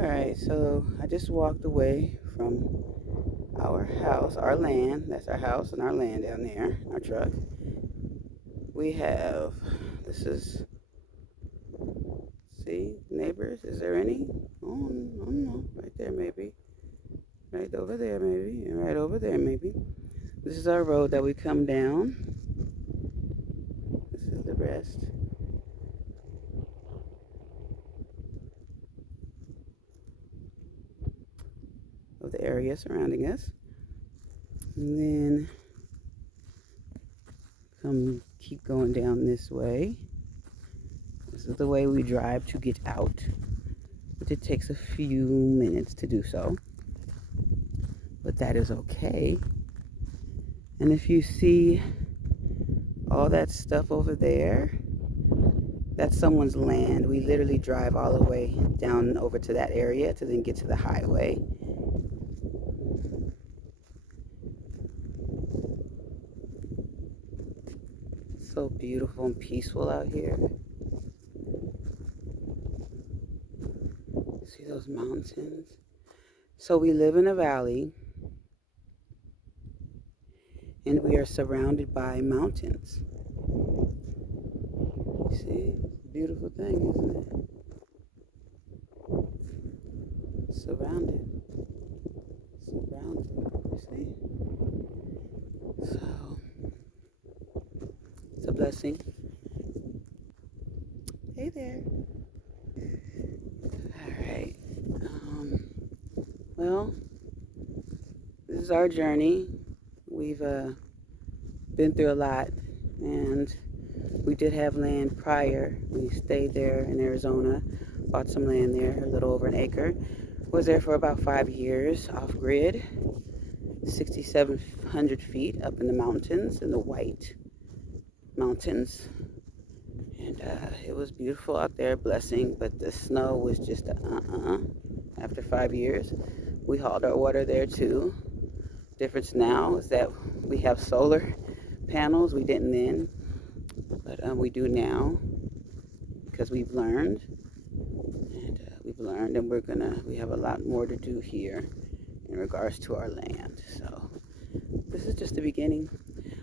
Alright, so I just walked away from our house, our land. That's our house and our land down there, our truck. We have, this is, see, neighbors. Is there any? Oh, I don't know. Right there, maybe. Right over there, maybe. And right over there, maybe. This is our road that we come down. This is the rest of the area surrounding us. And then keep going down this way. This is the way we drive to get out, which it takes a few minutes to do so, but that is okay. And if you see all that stuff over there, that's someone's land. We literally drive all the way down over to that area to then get to the highway. So beautiful and peaceful out here. See those mountains? So we live in a valley and we are surrounded by mountains. You see? It's a beautiful thing, isn't it? Surrounded. You see? So, it's a blessing. Hey there. Alright. Well, this is our journey. We've been through a lot, and we did have land prior. We stayed there in Arizona, bought some land there, a little over an acre. Was there for about 5 years, off grid, 6,700 feet up in the mountains, in the White Mountains. And it was beautiful out there, blessing, but the snow was just after 5 years. We hauled our water there too. Difference now is that we have solar panels. We didn't then, but we do now because we've learned, and we have a lot more to do here in regards to our land. So this is just the beginning.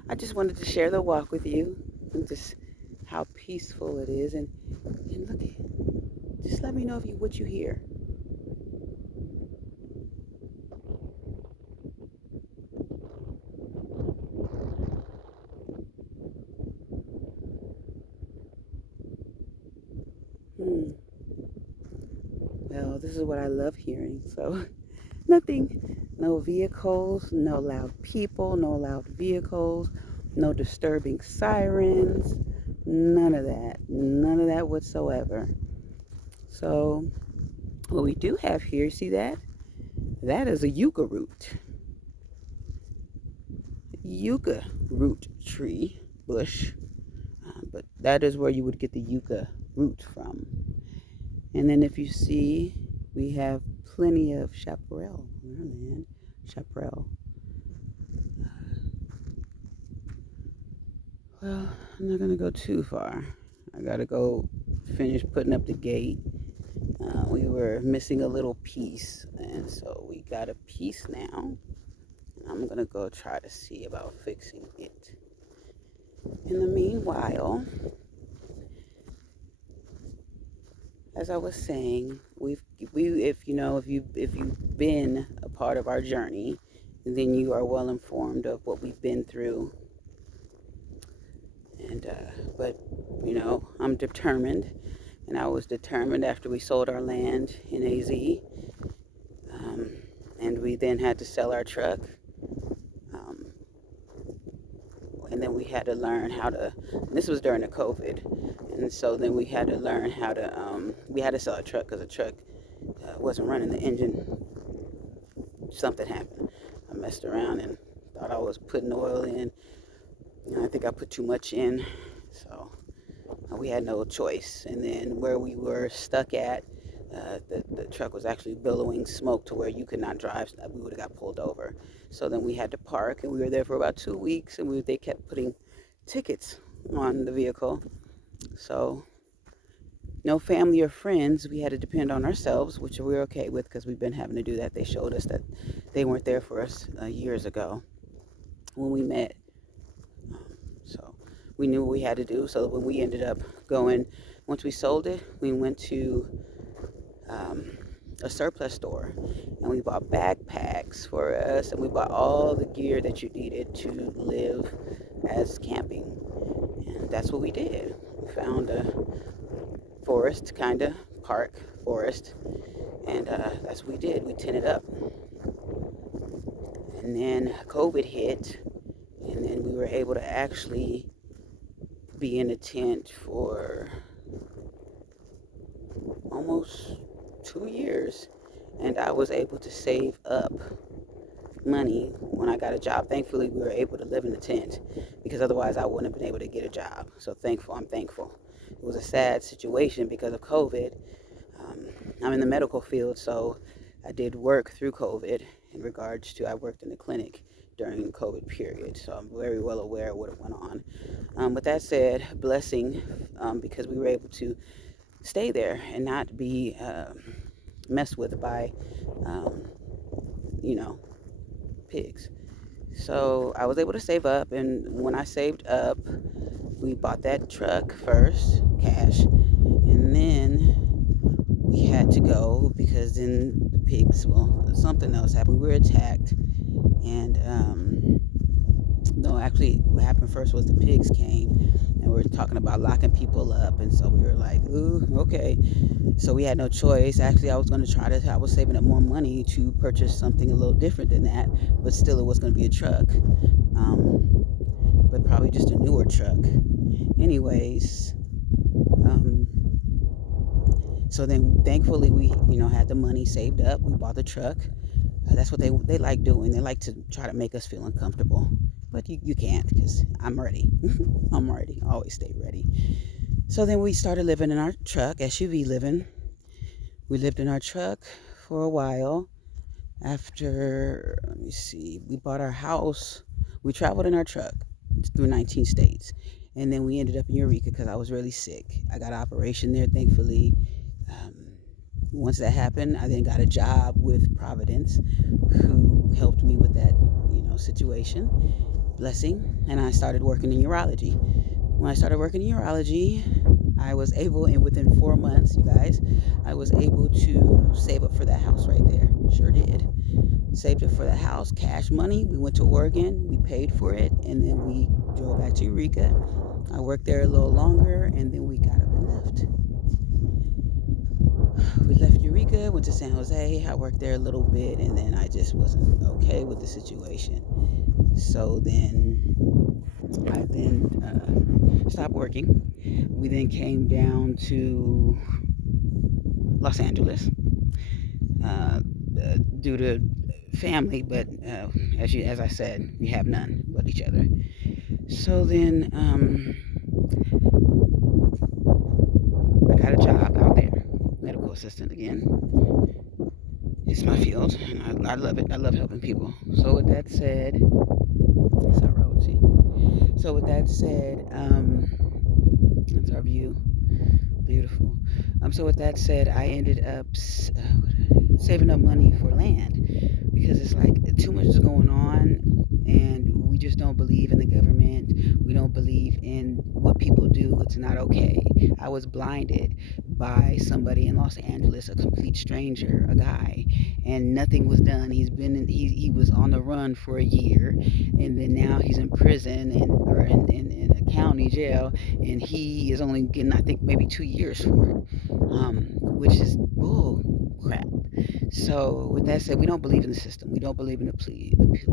I just wanted to share the walk with you and just how peaceful it is, and look at, just let me know what you hear. Well, this is what I love hearing. So nothing, no vehicles, no loud people, no loud vehicles, no disturbing sirens, none of that whatsoever. So what we do have here, see that? That is a yucca root tree bush, but that is where you would get the yucca root from. And then if you see, we have plenty of chaparral on our land. Chaparral. Well, I'm not going to go too far. I got to go finish putting up the gate. We were missing a little piece, and so we got a piece now. I'm going to go try to see about fixing it. In the meanwhile, as I was saying, if you've been a part of our journey, then you are well informed of what we've been through. And but I'm determined, and I was determined after we sold our land in AZ, and we then had to sell our truck, and then we had to learn how to. This was during the COVID, and so then we had to learn how to. We had to sell a truck because the truck wasn't running. The engine, something happened. I messed around and thought I was putting oil in. I think I put too much in, so we had no choice. And then where we were stuck at, the truck was actually billowing smoke to where you could not drive. We would have got pulled over. So then we had to park, and we were there for about 2 weeks, and they kept putting tickets on the vehicle. So no family or friends. We had to depend on ourselves, which we were okay with because we've been having to do that. They showed us that they weren't there for us years ago when we met. So we knew what we had to do. So when we ended up going, once we sold it, we went to a surplus store and we bought backpacks for us, and we bought all the gear that you needed to live as camping. And that's what we did. We found a forest, kind of park forest, and that's what we did. We tinted up. And then COVID hit, and then we were able to actually be in a tent for almost 2 years. And I was able to save up money when I got a job. Thankfully, we were able to live in a tent because otherwise I wouldn't have been able to get a job. So I'm thankful. It was a sad situation because of COVID. I'm in the medical field, so I did work through COVID in regards to, I worked in the clinic during the COVID period, so I'm very well aware of what went on. With that said, blessing, because we were able to stay there and not be messed with by, pigs. So I was able to save up, and when I saved up, we bought that truck first, cash, and then we had to go because then the pigs, well, something else happened. We were attacked, and no, actually, what happened first was the pigs came, and we were talking about locking people up, and so we were like, ooh, okay. So we had no choice. Actually, I was saving up more money to purchase something a little different than that, but still it was going to be a truck, but probably just a newer truck. Anyways, so then thankfully we, had the money saved up. We bought the truck. That's what they like doing. They like to try to make us feel uncomfortable, but you can't, because I'm ready. I'm ready. Always stay ready. So then we started living in our truck, SUV living. We lived in our truck for a while. After, let me see, we bought our house. We traveled in our truck through 19 states. And then we ended up in Eureka because I was really sick. I got an operation there, thankfully. Once that happened, I then got a job with Providence, who helped me with that, situation. Blessing. And I started working in urology. When I started working in urology, I was able, and within 4 months, you guys, I was able to save up for that house right there. Sure did. Saved up for the house, cash money. We went to Oregon, we paid for it, and then we drove back to Eureka. I worked there a little longer, and then we got up and left. We left Eureka, went to San Jose. I worked there a little bit, and then I just wasn't okay with the situation. So then I stopped working. We then came down to Los Angeles due to family, but as I said, we have none but each other. So then I got a job out there, medical assistant again. It's my field, and I love it. I love helping people. So with that said, that's our road, see? So with that said, that's our view. Beautiful. So with that said, I ended up saving up money for land, because it's like too much is going on, and we just don't believe in the government. We don't believe in what people do. It's not okay. I was blinded by somebody in Los Angeles, a complete stranger, a guy, and nothing was done. He was on the run for a year, and then now he's in prison or in a county jail, and he is only getting, I think, maybe 2 years for it, which is bull crap. So with that said, we don't believe in the system. We don't believe in the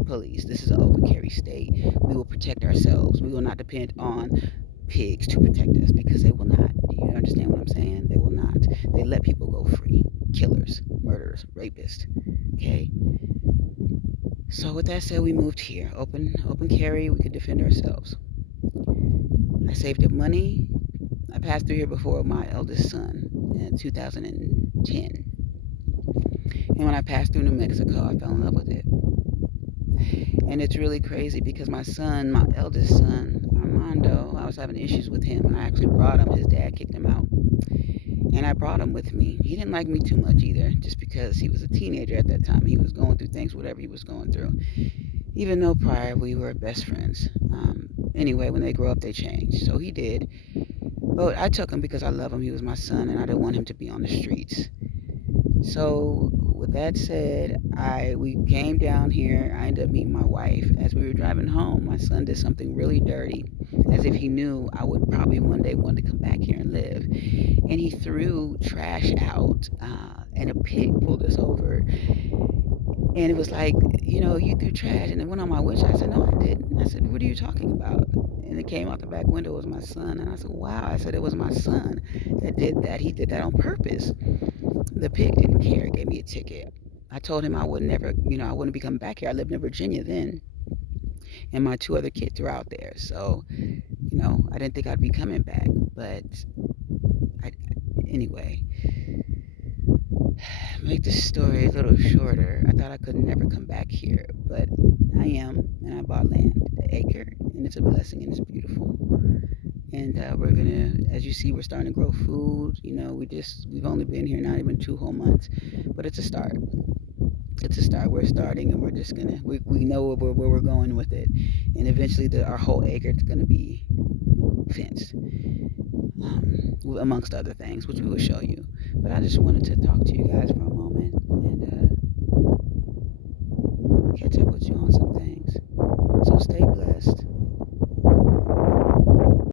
police. This is an open carry state. We will protect ourselves. We will not depend on pigs to protect us, because they will not. Do you understand what I'm saying? They will not. They let people go free. Killers, murderers, rapists. Okay? So with that said, we moved here. Open carry, we could defend ourselves. I saved up money. I passed through here before with my eldest son in 2010. And when I passed through New Mexico, I fell in love with it. And it's really crazy because my eldest son, Armando, I was having issues with him, and I actually brought him. His dad kicked him out. And I brought him with me. He didn't like me too much either, just because he was a teenager at that time. He was going through things, whatever he was going through. Even though prior we were best friends. Anyway, when they grow up, they change. So he did. But I took him because I love him. He was my son, and I didn't want him to be on the streets. So with that said, we came down here. I ended up meeting my wife. As we were driving home, my son did something really dirty, as if he knew I would probably one day want to come back here and live. And he threw trash out, and a pig pulled us over. And it was like, you threw trash. And it went on my wish. I said, no, I didn't. I said, what are you talking about? And it came out the back window. It was my son. And I said, wow. I said, it was my son that did that. He did that on purpose. The pig didn't care, gave me a ticket. I told him I would never, I wouldn't be coming back here. I lived in Virginia then, and my two other kids were out there. So, I didn't think I'd be coming back. But I, anyway, make this story a little shorter. I thought I could never come back here, but I am, and I bought land, an acre, and it's a blessing and it's beautiful. And we're gonna, as you see, we're starting to grow food. We've only been here not even 2 whole months, but it's a start. It's a start. We're starting, and we're just gonna. We know where we're going with it, and eventually our whole acre is gonna be fenced, amongst other things, which we will show you. But I just wanted to talk to you guys for a moment, and